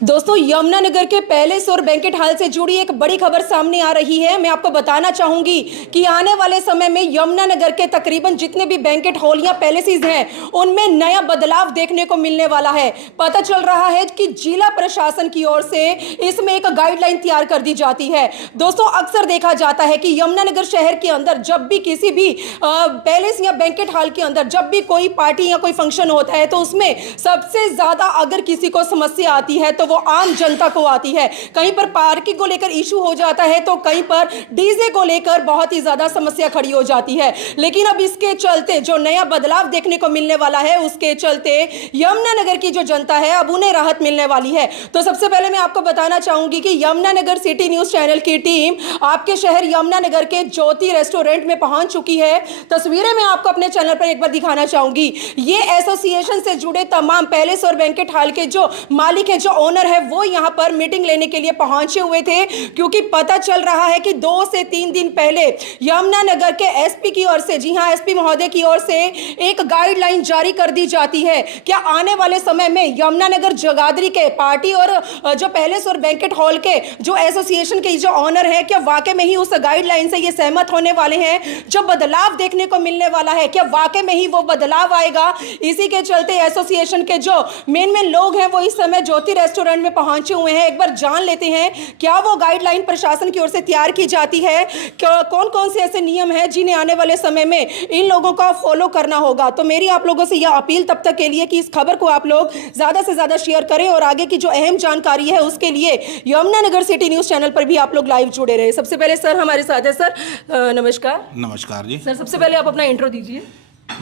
दोस्तों, यमुनानगर के पैलेस और बैंकेट हॉल से जुड़ी एक बड़ी खबर सामने आ रही है। मैं आपको बताना चाहूंगी कि आने वाले समय में यमुनानगर के तकरीबन जितने भी बैंकेट हॉल या पैलेसेस हैं उनमें नया बदलाव देखने को मिलने वाला है। पता चल रहा है कि जिला प्रशासन की ओर से इसमें एक गाइडलाइन तैयार कर दी जाती है। दोस्तों, अक्सर देखा जाता है कि यमुनानगर शहर के अंदर जब भी किसी भी पैलेस या बैंकेट हॉल के अंदर जब भी कोई पार्टी या कोई फंक्शन होता है तो उसमें सबसे ज्यादा अगर किसी को समस्या आती है तो वो आम जनता को आती है। कहीं पर पार्किंग को लेकर इशू हो जाता है तो कहीं पर डीजे को लेकर बहुत ही ज्यादा समस्या खड़ी हो जाती है। लेकिन अब इसके चलते जो नया बदलाव देखने को मिलने वाला है उसके चलते यमुनानगर की जो जनता है अब उन्हें राहत मिलने वाली है। तो सबसे पहले मैं आपको बताना चाहूंगी कि यमुनानगर सिटी न्यूज चैनल की टीम आपके शहर यमुनानगर के ज्योति रेस्टोरेंट में पहुंच चुकी है। तस्वीरें मैं आपको अपने चैनल पर एक बार दिखाना चाहूंगी। ये एसोसिएशन से जुड़े तमाम पैलेस और बैंकेट हॉल के जो मालिक है, जो ओनर है, वो यहां पर मीटिंग लेने के लिए पहुंचे हुए थे, क्योंकि पता चल रहा है कि 2 से 3 दिन पहले यमुनानगर के एसपी की ओर से, जी हां, एसपी महोदय की ओर से एक गाइडलाइन जारी कर दी जाती है। क्या आने वाले समय में यमुनानगर जगाधरी के पार्टी और जो पैलेस और बैंकेट हॉल के जो एसोसिएशन के जो ओनर है, क्या वाकई में ही उस गाइडलाइन से ये सहमत होने वाले हैं? जो बदलाव देखने को मिलने वाला है, क्या वाकई में ही वो बदलाव आएगा? इसी के चलते एसोसिएशन के जो मेन लोग हैं वो इस समय ज्योति रेस्टोरेंट में पहुंचे हुए हैं। एक बार जान लेते हैं क्या वो गाइडलाइन प्रशासन की ओर से तैयार की जाती है, कौन कौन से ऐसे नियम हैं जिन्हें आने वाले समय में इन लोगों का फॉलो करना होगा। तो मेरी आप लोगों से यह अपील तब तक के लिए कि इस खबर को आप लोग ज्यादा से ज्यादा शेयर करें और आगे की जो अहम जानकारी है उसके लिए यमुनानगर सिटी न्यूज चैनल पर भी आप लोग लाइव जुड़े रहे। सबसे पहले सर हमारे साथ है। सर नमस्कार। नमस्कार जी। सर सबसे पहले आप अपना इंट्रो दीजिए।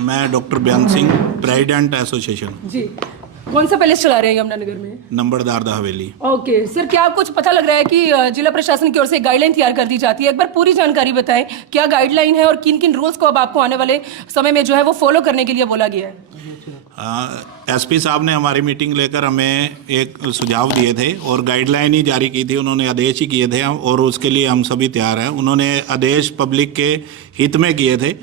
मैं डॉक्टर बयान सिंह, प्रेसिडेंट एसोसिएशन जी। कौन सा पैलेस चला रहे हैं यमुनानगर में? नंबरदार द हवेली। ओके सर, क्या कुछ पता लग रहा है कि जिला प्रशासन की ओर से गाइडलाइन तैयार कर दी जाती है? एक बार पूरी जानकारी बताएं, क्या गाइडलाइन है और किन किन रूल्स को अब आपको आने वाले समय में जो है वो फॉलो करने के लिए बोला गया है? एसपी साहब ने हमारी मीटिंग लेकर हमें एक सुझाव दिए थे और गाइडलाइन ही जारी की थी। उन्होंने आदेश ही किए थे और उसके लिए हम सभी तैयार हैं। उन्होंने आदेश पब्लिक के हित में किए थे।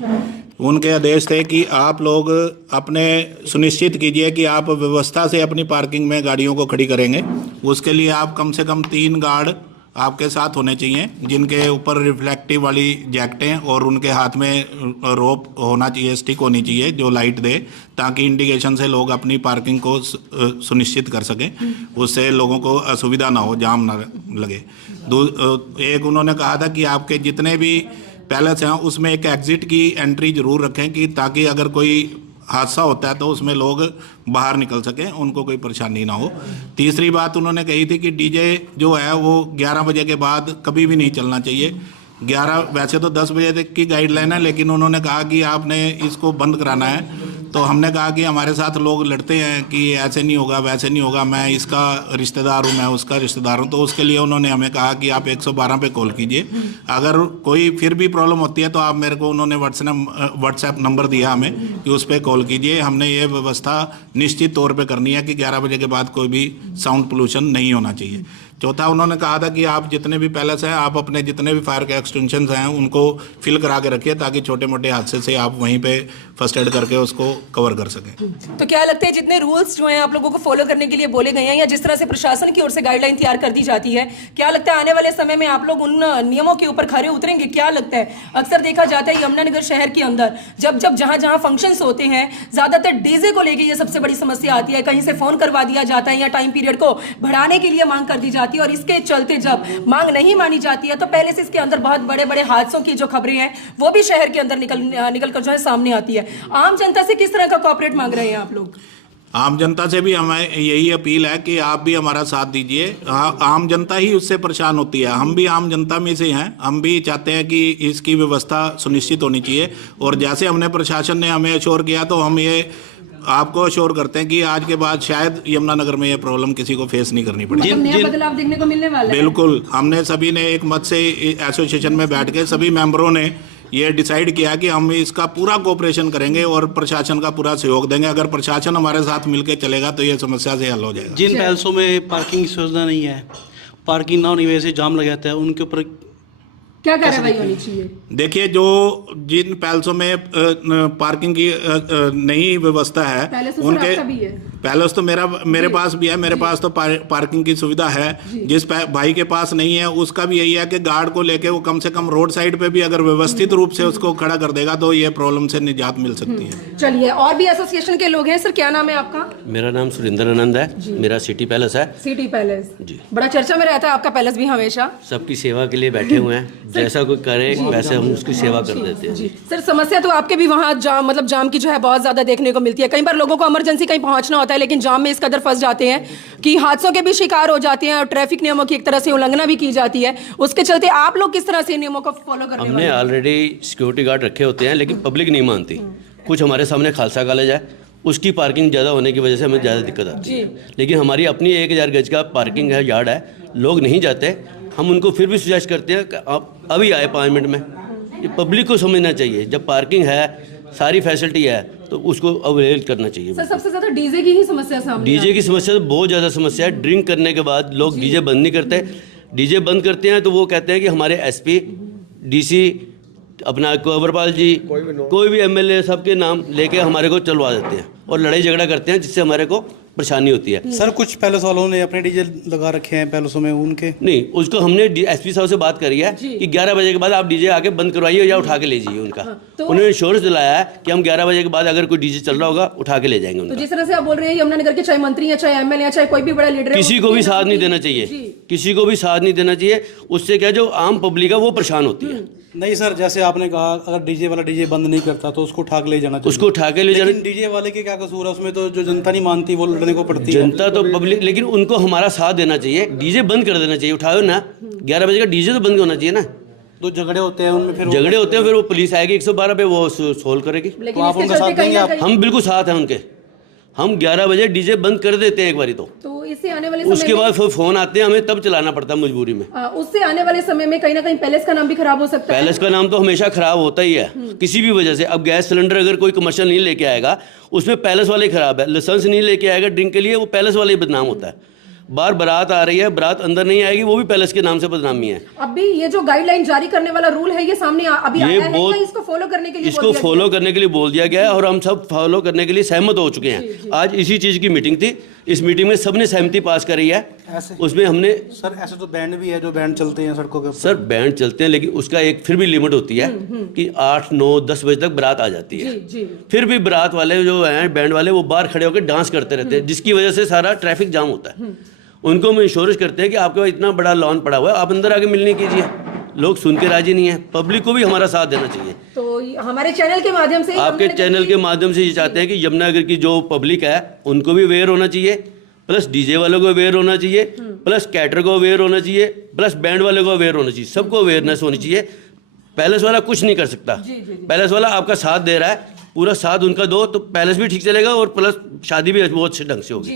उनके आदेश थे कि आप लोग अपने सुनिश्चित कीजिए कि आप व्यवस्था से अपनी पार्किंग में गाड़ियों को खड़ी करेंगे। उसके लिए आप कम से कम 3 गार्ड आपके साथ होने चाहिए, जिनके ऊपर रिफ्लेक्टिव वाली जैकेटें और उनके हाथ में रोप होना चाहिए, स्टिक होनी चाहिए जो लाइट दे, ताकि इंडिकेशन से लोग अपनी पार्किंग को सुनिश्चित कर सकें, उससे लोगों को असुविधा ना हो, जाम ना लगे। एक उन्होंने कहा था कि आपके जितने भी पैलेस हैं उसमें एक एग्जिट की एंट्री जरूर रखें, कि ताकि अगर कोई हादसा होता है तो उसमें लोग बाहर निकल सकें, उनको कोई परेशानी ना हो। तीसरी बात उन्होंने कही थी कि डीजे जो है वो 11 बजे के बाद कभी भी नहीं चलना चाहिए। 11 वैसे तो 10 बजे तक की गाइडलाइन है, लेकिन उन्होंने कहा कि आपने इसको बंद कराना है। तो हमने कहा कि हमारे साथ लोग लड़ते हैं कि ऐसे नहीं होगा, वैसे नहीं होगा, मैं इसका रिश्तेदार हूँ, मैं उसका रिश्तेदार हूँ। तो उसके लिए उन्होंने हमें कहा कि आप 112 पे कॉल कीजिए। अगर कोई फिर भी प्रॉब्लम होती है तो आप मेरे को, उन्होंने व्हाट्सएप नंबर दिया हमें कि उस पर कॉल कीजिए। हमने ये व्यवस्था निश्चित तौर पर करनी है कि 11 बजे के बाद कोई भी साउंड पोल्यूशन नहीं होना चाहिए। चौथा उन्होंने कहा था कि आप जितने भी पैलेस हैं आप अपने जितने भी फायर के एक्सटेंशन हैं उनको फिल करा के रखिए, ताकि छोटे मोटे हादसे से आप वहीं पे फर्स्ट एड करके उसको कवर कर सकें। तो क्या लगता है जितने रूल्स जो हैं आप लोगों को फॉलो करने के लिए बोले गए हैं या जिस तरह से प्रशासन की ओर से गाइडलाइन तैयार कर दी जाती है, क्या लगता है आने वाले समय में आप लोग उन नियमों के ऊपर खरे उतरेंगे? क्या लगता है? अक्सर देखा जाता है यमुनानगर शहर के अंदर जब जहां फंक्शंस होते हैं ज्यादातर डीजे को लेकर ये सबसे बड़ी समस्या आती है। कहीं से फोन करवा दिया जाता है या टाइम पीरियड को बढ़ाने के लिए मांग कर दी जाती है, और इसके चलते जब मांग नहीं मानी जाती है तो पहले से इसके अंदर बहुत बड़े बड़े हादसों की जो खबरें हैं वो भी शहर के अंदर निकल कर जो है सामने आती है। आम जनता से किस तरह का कोऑपरेट मांग रहे हैं आप लोग? आम जनता से भी हमें यही अपील है कि आप भी हमारा साथ दीजिए। आम जनता ही उससे परेशान होती है, हम भी आम जनता में से हैं। हम भी चाहते हैं कि इसकी व्यवस्था सुनिश्चित होनी चाहिए, और जैसे हमने प्रशासन ने हमें अश्योर किया तो हम ये आपको अश्योर करते हैं कि आज के बाद शायद यमुनानगर में ये प्रॉब्लम किसी को फेस नहीं करनी पड़ेगी। नया बदलाव देखने को मिलने वाला है। बिल्कुल, हमने सभी ने एक मत से एसोसिएशन में बैठ के सभी मेंबरों ने ये डिसाइड किया कि हम इसका पूरा कोऑपरेशन करेंगे और प्रशासन का पूरा सहयोग देंगे। अगर प्रशासन हमारे साथ मिलकर चलेगा तो ये समस्या से हल हो जाएगा। जिन पैलेसों में पार्किंग की सुविधा नहीं है, पार्किंग ना होने की वजह से जाम लग जाता है, उनके ऊपर क्या कार्रवाई होनी चाहिए? देखिए, जो जिन पैलेसों में पार्किंग की नहीं व्यवस्था है, पैलेस तो सर उनके आपका भी है। पैलेस तो मेरे पास भी है, मेरे पास तो पार्किंग की सुविधा है। जिस भाई के पास नहीं है उसका भी यही है कि गार्ड को लेके वो कम से कम रोड साइड पे भी अगर व्यवस्थित रूप से उसको खड़ा कर देगा तो ये प्रॉब्लम से निजात मिल सकती है। चलिए, और भी एसोसिएशन के लोग हैं। सर, क्या नाम है आपका? मेरा नाम सुरेंद्र आनंद है, मेरा सिटी पैलेस है। सिटी पैलेस जी। बड़ा चर्चा में रहता है आपका पैलेस भी हमेशा। सबकी सेवा के लिए बैठे हुए हैं, जैसा कोई करे वैसे हम उसकी सेवा कर देते हैं। जी सर, समस्या तो आपके भी वहाँ जाम की जो है बहुत ज्यादा देखने को मिलती है। कई बार लोगों को इमरजेंसी कहीं पहुंचना होता है, लेकिन जाम में इस कदर फंस जाते हैं कि हादसों के भी शिकार हो जाते हैं और ट्रैफिक नियमों की एक तरह से उल्लंघना भी की जाती है। उसके चलते आप लोग किस तरह से नियमों को फॉलो करने हमने ऑलरेडी सिक्योरिटी गार्ड रखे होते हैं, लेकिन पब्लिक नहीं मानती। कुछ हमारे सामने खालसा कॉलेज है, उसकी पार्किंग ज़्यादा होने की वजह से हमें ज़्यादा दिक्कत आती है। लेकिन हमारी अपनी 1000 गज का पार्किंग है, यार्ड है, लोग नहीं जाते। हम उनको फिर भी सजेस्ट करते हैं कि आप अभी आए 5 मिनट में। ये पब्लिक को समझना चाहिए, जब पार्किंग है, सारी फैसिलिटी है, तो उसको अवेल करना चाहिए। सर, सबसे ज्यादा डीजे की ही समस्या सामने डीजे की समस्या तो बहुत ज़्यादा समस्या है। ड्रिंक करने के बाद लोग डीजे बंद नहीं करते। डीजे बंद करते हैं तो वो कहते हैं कि हमारे एसपी, डीसी, अपना कंवरपाल जी, कोई भी एमएलए, सबके नाम लेके हमारे को चलवा देते हैं और लड़ाई झगड़ा करते हैं, जिससे हमारे को परेशानी होती है। सर, कुछ पैलेस वालों ने अपने डीजे लगा रखे हैं पैलेसों में, उनके नहीं, उसको हमने एसपी साहब से बात करी है कि 11 बजे के बाद आप डीजे आके बंद करवाइए या उठा के ले जाइए उनका। तो उन्होंने इंश्योरेंस दिलाया है कि हम 11 बजे के बाद अगर कोई डीजे चल रहा होगा उठा के ले जाएंगे तो उनका। जिस तरह से आप बोल रहे हैं यमुनानगर के चाहे मंत्री है, चाहे एमएलए है, चाहे कोई भी बड़ा लीडर है, किसी को भी साथ नहीं देना चाहिए, किसी को भी साथ नहीं देना चाहिए। उससे क्या, जो आम पब्लिक है वो परेशान होती है। नहीं सर, जैसे आपने कहा अगर डीजे वाला डीजे बंद नहीं करता तो उसको उठा के ले जाना चाहिए। उसको उठा के ले जाना। लेकिन डीजे वाले के क्या कसूर है उसमें? तो जो जनता नहीं मानती वो लड़ने को पड़ती है। जनता तो पब्लिक, लेकिन उनको हमारा साथ देना चाहिए। डीजे बंद कर देना चाहिए, उठाओ ना। 11 बजे का डीजे तो बंद होना चाहिए ना। तो झगड़े होते हैं उनमें, फिर झगड़े होते हैं, फिर वो पुलिस आएगी 112 पे, वो सोल्व करेगी। लेकिन तो आप इसके उनका चलते साथ कहीं देंगे? ना आप कहीं हम बिल्कुल साथ हैं उनके। हम 11 बजे डीजे बंद कर देते हैं एक बारी तो इससे आने वाले उसके समय बाद फिर फोन आते हैं, हमें तब चलाना पड़ता है मजबूरी में। उससे आने वाले समय में कहीं ना कहीं पैलेस का नाम भी खराब हो सकता है। पैलेस का नाम तो हमेशा खराब होता ही है, किसी भी वजह से। अब गैस सिलेंडर अगर कोई कमर्शियल नहीं लेके आएगा, उसमें पैलेस वाले ही खराब है। लाइसेंस नहीं लेके आएगा ड्रिंक के लिए, वो पैलेस वाले ही बदनाम होता है। बाहर बारात आ रही है, बारात अंदर नहीं आएगी, वो भी पैलेस के नाम से बदनामी है। अभी ये जो गाइडलाइन जारी करने वाला रूल है, ये सामने अभी आया है या इसको फॉलो करने के लिए इसको फॉलो करने के लिए बोल दिया गया है और हम सब फॉलो करने के लिए सहमत हो चुके हैं। आज इसी चीज़ की मीटिंग थी, इस मीटिंग में सबने सहमति पास करी है। उसमें हमने सर, ऐसे तो बैंड भी है जो बैंड चलते हैं सड़कों के ऊपर। सर, बैंड चलते हैं, लेकिन उसका एक फिर भी लिमिट होती है कि 8, 9, 10 बजे तक बारात आ जाती है। फिर भी बारात वाले जो हैं, बैंड वाले, वो बाहर खड़े होकर डांस करते रहते हैं, जिसकी वजह से सारा ट्रैफिक जाम होता है। उनको हम इंश्योरेंस करते हैं कि आपके पास इतना बड़ा लॉन पड़ा हुआ है, आप अंदर आके मिलने कीजिए। लोग सुन के राजी नहीं है। पब्लिक को भी हमारा साथ देना चाहिए। तो हमारे चैनल के माध्यम से, आपके चैनल के माध्यम से ये चाहते हैं कि यमुनानगर की जो पब्लिक है उनको भी अवेयर होना चाहिए, प्लस डीजे वालों को अवेयर होना चाहिए, प्लस कैटर को अवेयर होना चाहिए, प्लस बैंड वाले को अवेयर होना चाहिए। सबको अवेयरनेस होनी चाहिए। पैलेस वाला कुछ नहीं कर सकता। पैलेस वाला आपका साथ दे रहा है, पूरा साथ उनका दो तो पैलेस भी ठीक चलेगा और प्लस शादी भी बहुत अच्छे ढंग से होगी।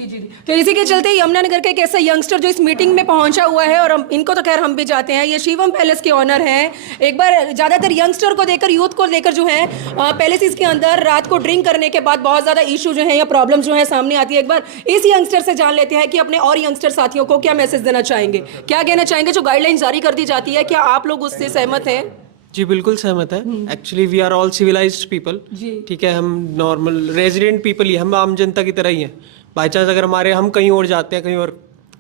तो इसी के चलते यमुनानगर का एक ऐसा यंगस्टर जो इस मीटिंग में पहुंचा हुआ है, और इनको तो खैर हम भी जाते हैं, ये शिवम पैलेस के ऑनर हैं। एक बार ज़्यादातर यंगस्टर को देकर, यूथ को लेकर जो है पैलेसेस के अंदर रात को ड्रिंक करने के बाद बहुत ज़्यादा इशू जो है या प्रॉब्लम जो है सामने आती है। एक बार इस यंगस्टर से जान लेते हैं कि अपने और यंगस्टर साथियों को क्या मैसेज देना चाहेंगे, क्या कहना चाहेंगे। जो गाइडलाइन जारी कर दी जाती है, क्या आप लोग उससे सहमत हैं? जी बिल्कुल सहमत है। Actually we are all civilized people, ठीक है। हम नॉर्मल रेजिडेंट पीपल ही, हम आम जनता की तरह ही हैं। बाई चांस अगर हम कहीं और जाते हैं, कहीं और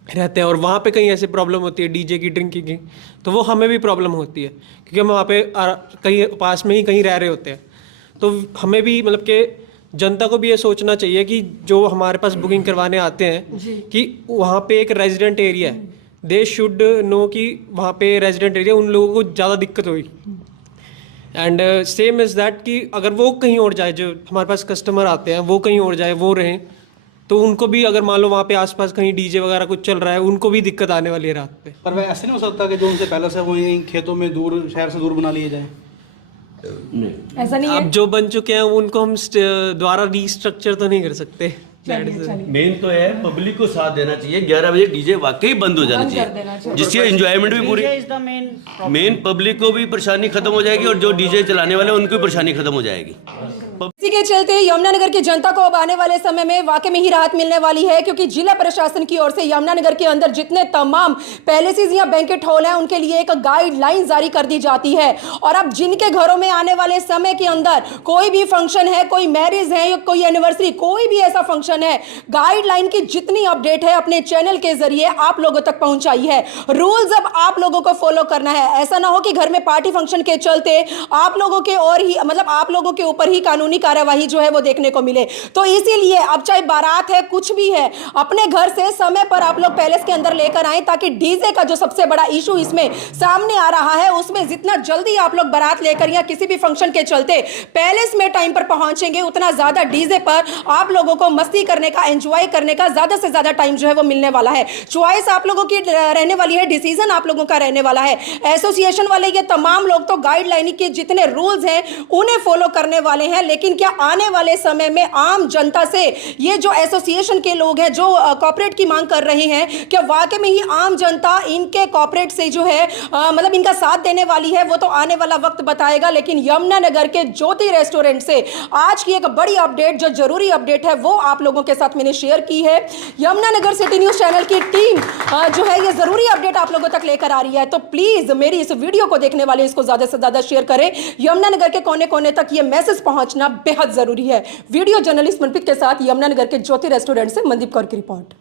रहते हैं और वहाँ पे कहीं ऐसे प्रॉब्लम होती है डीजे की, ड्रिंकिंग की, तो वो हमें भी प्रॉब्लम होती है, क्योंकि हम वहाँ पे कहीं पास में ही कहीं रह रहे होते हैं। तो हमें भी मतलब कि जनता को भी ये सोचना चाहिए कि जो हमारे पास बुकिंग करवाने आते हैं कि वहाँ पे एक रेजिडेंट एरिया है, दे शुड नो कि वहाँ पे रेजिडेंट एरिया, उन लोगों को ज़्यादा दिक्कत होगी। एंड सेम इज़ दैट कि अगर वो कहीं और जाए, जो हमारे पास कस्टमर आते हैं वो कहीं और जाए, वो रहें, तो उनको भी अगर मान लो वहाँ पे आसपास कहीं डीजे वगैरह कुछ चल रहा है, उनको भी दिक्कत आने वाली है रात पे। पर वह ऐसे नहीं हो सकता कि जो उनसे पैलेस है वो यहीं खेतों में दूर, शहर से दूर बना लिए जाए? ऐसा नहीं है। अब जो बन चुके हैं उनको हम दोबारा रीस्ट्रक्चर तो नहीं कर सकते। मेन तो है पब्लिक को साथ देना चाहिए। 11 बजे डीजे वाकई बंद हो जाना चाहिए, जिससे एंजॉयमेंट भी पूरी, मेन पब्लिक को भी परेशानी खत्म हो जाएगी और जो डीजे चलाने वाले उनको भी परेशानी खत्म हो जाएगी। इसी के चलते यमुनानगर की जनता को अब आने वाले समय में वाकई में ही राहत मिलने वाली है, क्योंकि जिला प्रशासन की ओर से यमुनानगर के अंदर जितने तमाम पैलेसेस या बैंकेट हॉल हैं उनके लिए एक गाइडलाइन जारी कर दी जाती है। और अब जिनके घरों में आने वाले समय के अंदर कोई भी फंक्शन है, कोई मैरिज है, कोई एनिवर्सरी, कोई भी ऐसा फंक्शन है, गाइडलाइन की जितनी अपडेट है अपने चैनल के जरिए आप लोगों तक पहुंचाई है। रूल्स अब आप लोगों को फॉलो करना है। ऐसा ना हो कि घर में पार्टी फंक्शन के चलते आप लोगों के और ही आप लोगों के ऊपर ही कानूनी कार्यवाही जो है वो देखने को मिले। तो इसीलिए अब चाहे बारात है, कुछ भी है, अपने घर से समय पर आप लोग पैलेस के अंदर लेकर आए, ताकि डीजे का जो सबसे बड़ा इशू इसमें सामने आ रहा है उसमें जितना जल्दी आप लोग बारात लेकर या किसी भी फंक्शन के चलते पैलेस में टाइम पर पहुंचेंगे, उतना ज्यादा डीजे पर आप लोगों को मस्ती करने का, एंजॉय करने का ज्यादा से ज्यादा टाइम जो है वो मिलने वाला है। चॉइस आप लोगों की रहने वाली है, डिसीजन आप लोगों का रहने वाला है। एसोसिएशन वाले ये तमाम लोग तो गाइडलाइन के जितने रूल्स हैं उन्हें फॉलो करने वाले हैं, लेकिन क्या आने वाले समय में आम जनता से ये जो एसोसिएशन के लोग हैं जो कॉर्पोरेट की मांग कर रहे हैं, क्या वाकई में ही आम जनता इनके कॉर्पोरेट से जो है इनका साथ देने वाली है? वो तो आने वाला वक्त बताएगा। लेकिन यमुनानगर के ज्योति रेस्टोरेंट से आज की एक बड़ी अपडेट, जो जरूरी अपडेट है, वो आप लोगों के साथ मैंने शेयर की है। यमुनानगर सिटी न्यूज चैनल की टीम जो है ये जरूरी अपडेट आप लोगों तक लेकर आ रही है। तो प्लीज मेरी इस वीडियो को देखने वाले इसको ज्यादा से ज्यादा शेयर करें। यमुनानगर के कोने कोने तक ये मैसेज पहुंचना बेहद जरूरी है। वीडियो जर्नलिस्ट मनप्रीत के साथ यमुनानगर के ज्योति रेस्टोरेंट से मनदीप कौर की रिपोर्ट।